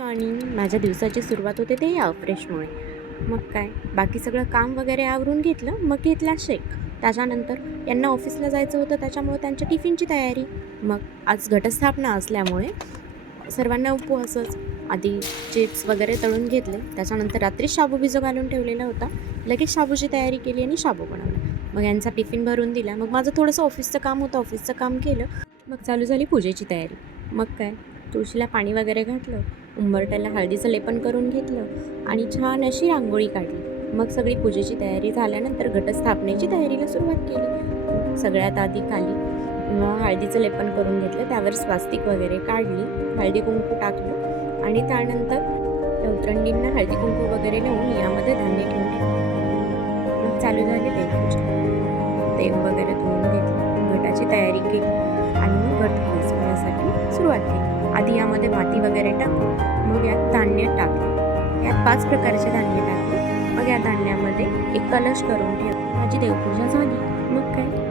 आणि माझ्या दिवसाची सुरुवात होते ते या फ्रेशमुळे. मग काय, बाकी सगळं काम वगैरे आवरून घेतलं. मग घेतला शेक. त्याच्यानंतर यांना ऑफिसला जायचं होतं, त्याच्यामुळे त्यांच्या टिफिनची तयारी. मग आज घटस्थापना असल्यामुळे सर्वांना उपवासच. आधी चिप्स वगैरे तळून घेतले. त्याच्यानंतर रात्री शाबू भिजू घालून ठेवलेला होता. लगेच शाबूची तयारी केली आणि शाबू बनवला. मग यांचा टिफिन भरून दिला. मग माझं थोडंसं ऑफिसचं काम होतं, ऑफिसचं काम केलं. मग चालू झाली पूजेची तयारी. मग काय, तुळशीला पाणी वगैरे घातलं, उंबरठ्याला हळदीचं लेपन करून घेतलं आणि छान अशी रांगोळी काढली. मग सगळी पूजेची तयारी झाल्यानंतर घटस्थापनेची तयारीला सुरुवात केली. सगळ्यात आधी खाली हळदीचं लेपन करून घेतलं, त्यावर स्वास्तिक वगैरे काढली, हळदी कुंकू टाकलं आणि त्यानंतर उतरंडींना हळदी कुंकू वगैरे लावून यामध्ये धान्य घेऊन ठेवलं. मग चालू झाली देवपूजा. देव वगैरे धुवून घेतलं, घटाची तयारी केली आणि मग घट पोचवण्यासाठी सुरुवात केली. आधी यामध्ये माती वगैरे टाकून मग यात धान्य टाकलं. यात 5 प्रकारचे धान्य टाकले. मग या धान्यामध्ये एक कलश करून ठेवला. माझी देवपूजा झाली. मग काय,